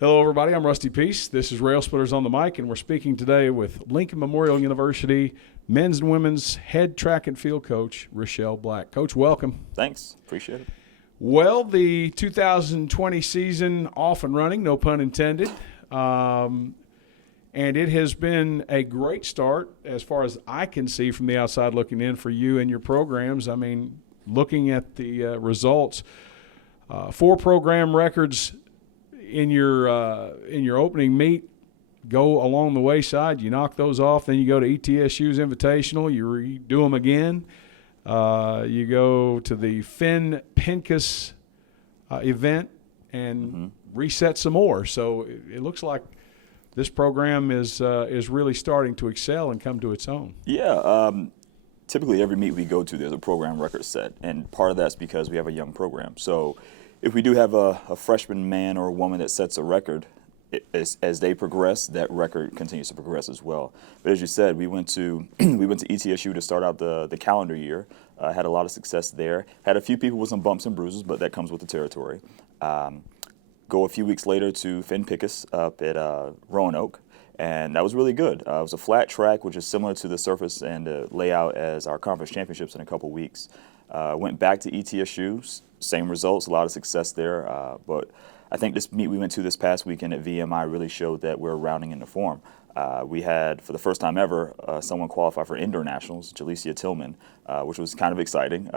Hello, everybody. I'm Rusty Peace. This is Railsplitters on the mic, and we're speaking today with Lincoln Memorial University men's and women's head track and field coach, Rochelle Black. Coach, welcome. Thanks. Appreciate it. Well, the 2020 season off and running, no pun intended. And it has been a great start as far as I can see from the outside looking in for you and your programs. I mean, looking at the results, 4 program records in your opening meet go along the wayside. You knock those off, then you go to ETSU's Invitational. You redo them again. You go to the Finn Pincus event and reset some more. So it looks like this program is really starting to excel and come to its own. Yeah. Typically, every meet we go to, there's a program record set, and part of that's because we have a young program. So if we do have a freshman man or a woman that sets a record, as they progress, that record continues to progress as well. But as you said, we went to ETSU to start out the calendar year. Had a lot of success there. Had a few people with some bumps and bruises, but that comes with the territory. Go a few weeks later to Finn Pincus up at Roanoke, and that was really good. It was a flat track, which is similar to the surface and the layout as our conference championships in a couple weeks. Went back to ETSU, same results, a lot of success there. But I think this meet we went to this past weekend at VMI really showed that we're rounding into form. We had, for the first time ever, someone qualify for indoor nationals, Jalecia Tillman, which was kind of exciting.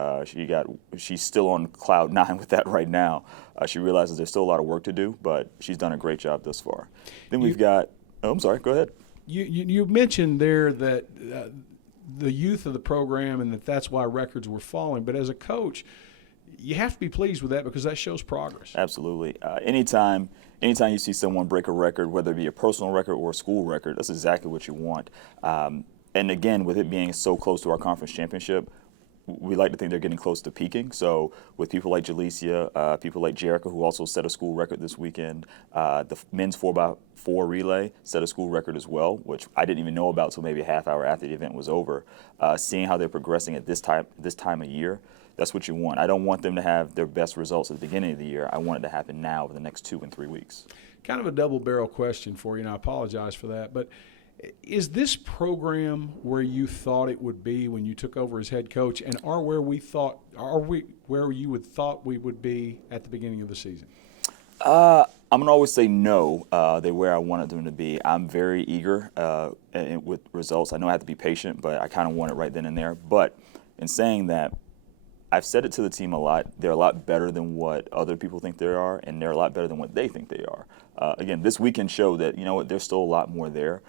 She's still on cloud 9 with that right now. She realizes there's still a lot of work to do, but she's done a great job thus far. Then we've got, I'm sorry, go ahead. You mentioned there that the youth of the program and that's why records were falling, but as a coach, you have to be pleased with that because that shows progress. Absolutely. Anytime you see someone break a record, whether it be a personal record or a school record, that's exactly what you want. And again, with it being so close to our conference championship, we like to think they're getting close to peaking. So with people like Jalecia, people like Jerica, who also set a school record this weekend, the men's 4x4 relay set a school record as well, which I didn't even know about until maybe a half hour after the event was over. Seeing how they're progressing at this time of year, that's what you want. I don't want them to have their best results at the beginning of the year. I want it to happen now over the next 2 and 3 weeks. Kind of a double-barrel question for you, and I apologize for that, but is this program where you thought it would be when you took over as head coach, and are we where you would thought we would be at the beginning of the season? I'm going to always say no. They're where I wanted them to be. I'm very eager with results. I know I have to be patient, but I kind of want it right then and there. But in saying that, I've said it to the team a lot. They're a lot better than what other people think they are, and they're a lot better than what they think they are. Again, this weekend showed that, you know what, there's still a lot more there.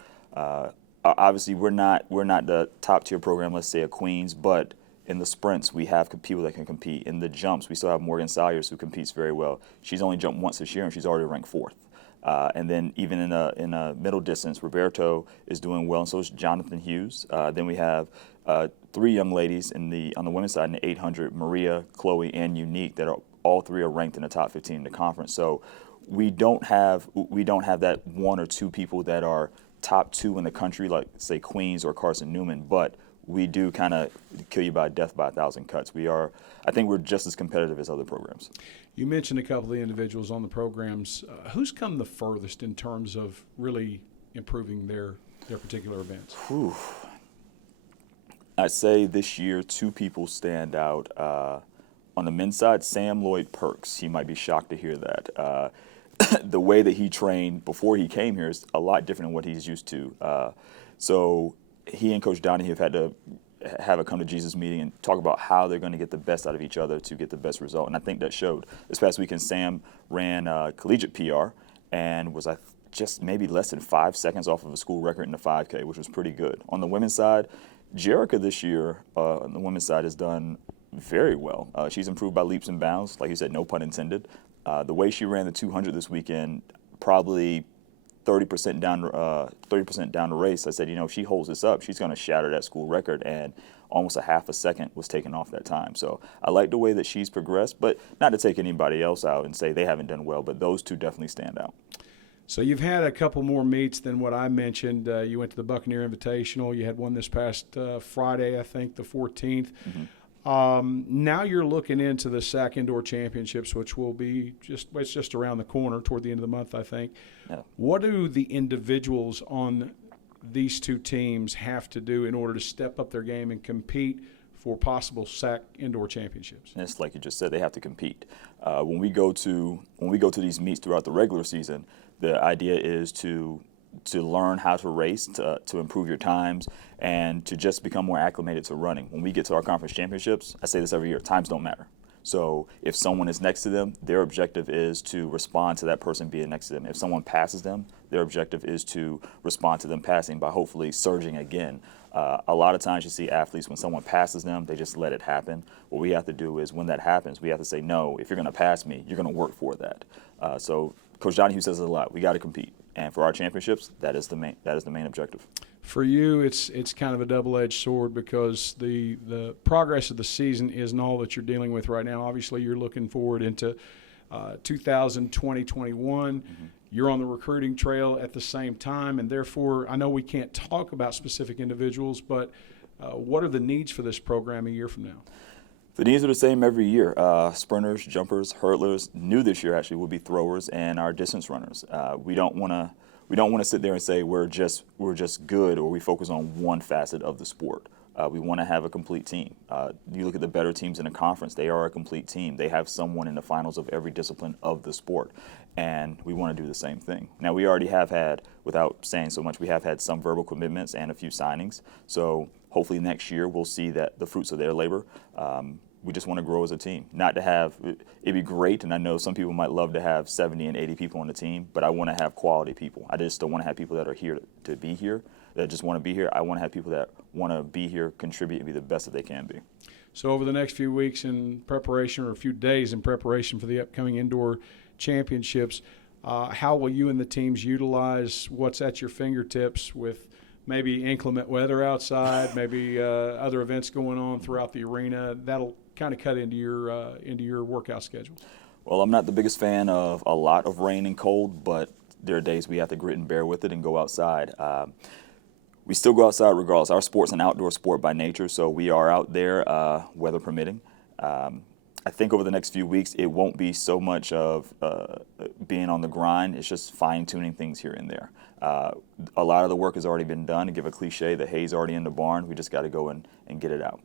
Obviously, we're not the top tier program, let's say at Queens, but in the sprints, we have people that can compete. In the jumps, we still have Morgan Salyers, who competes very well. She's only jumped once this year, and she's already ranked 4th. And then even in a middle distance, Roberto is doing well, and so is Jonathan Hughes. Then we have 3 young ladies on the women's side in the 800, Maria, Chloe, and Unique, that all 3 are ranked in the top 15 in the conference. So we don't have that 1 or 2 people that are top 2 in the country, like say Queens or Carson Newman, but we do kind of kill you by death by 1,000 cuts. I think we're just as competitive as other programs. You mentioned a couple of the individuals on the programs. Who's come the furthest in terms of really improving their particular events? Whew. I'd say this year 2 people stand out. On the men's side, Sam Lloyd Perks. He might be shocked to hear that. The way that he trained before he came here is a lot different than what he's used to. So he and Coach Donahue have had to have a come to Jesus meeting and talk about how they're going to get the best out of each other to get the best result. And I think that showed. This past weekend, Sam ran collegiate PR and was just maybe less than 5 seconds off of a school record in the 5K, which was pretty good. On the women's side, Jerica this year on the women's side has done very well. She's improved by leaps and bounds, like you said, no pun intended. The way she ran the 200 this weekend, probably 30% down the race, I said, if she holds this up, she's going to shatter that school record, and almost a half a second was taken off that time. So I like the way that she's progressed, but not to take anybody else out and say they haven't done well, but those 2 definitely stand out. So you've had a couple more meets than what I mentioned. You went to the Buccaneer Invitational. You had one this past Friday, I think, the 14th. Now you're looking into the SAC Indoor Championships, which will be it's just around the corner toward the end of the month, I think. Yeah. What do the individuals on these two teams have to do in order to step up their game and compete for possible SAC Indoor Championships? And it's like you just said, they have to compete. When we go to these meets throughout the regular season, the idea is to learn how to race, to improve your times, and to just become more acclimated to running. When we get to our conference championships, I say this every year, times don't matter. So if someone is next to them, their objective is to respond to that person being next to them. If someone passes them, their objective is to respond to them passing by hopefully surging again. A lot of times you see athletes, when someone passes them, they just let it happen. What we have to do is when that happens, we have to say, no, if you're going to pass me, you're going to work for that. So Coach Johnny Hughes says it a lot. We got to compete. And for our championships, that is the main objective. For you, it's kind of a double-edged sword because the progress of the season isn't all that you're dealing with right now. Obviously, you're looking forward into 2020-21. Mm-hmm. You're on the recruiting trail at the same time, and therefore, I know we can't talk about specific individuals, but what are the needs for this program a year from now? The needs are the same every year. Sprinters, jumpers, hurdlers. New this year actually will be throwers and our distance runners. We don't want to sit there and say we're just good or we focus on one facet of the sport. We want to have a complete team. You look at the better teams in the conference; they are a complete team. They have someone in the finals of every discipline of the sport, and we want to do the same thing. Now, we already have had, without saying so much, we have had some verbal commitments and a few signings. So hopefully next year we'll see that the fruits of their labor. We just want to grow as a team. Not to have, it'd be great, and I know some people might love to have 70 and 80 people on the team, but I want to have quality people. I just don't want to have people that are here to be here, that just want to be here. I want to have people that want to be here, contribute, and be the best that they can be. So over the next few weeks in preparation, or a few days in preparation for the upcoming indoor championships, how will you and the teams utilize what's at your fingertips with maybe inclement weather outside, maybe other events going on throughout the arena? That'll kind of cut into your workout schedule. Well, I'm not the biggest fan of a lot of rain and cold, but there are days we have to grit and bear with it and go outside. We still go outside regardless. Our sport's an outdoor sport by nature, so we are out there, weather permitting. I think over the next few weeks, it won't be so much of being on the grind. It's just fine-tuning things here and there. A lot of the work has already been done. To give a cliche, the hay's already in the barn. We just got to go and get it out.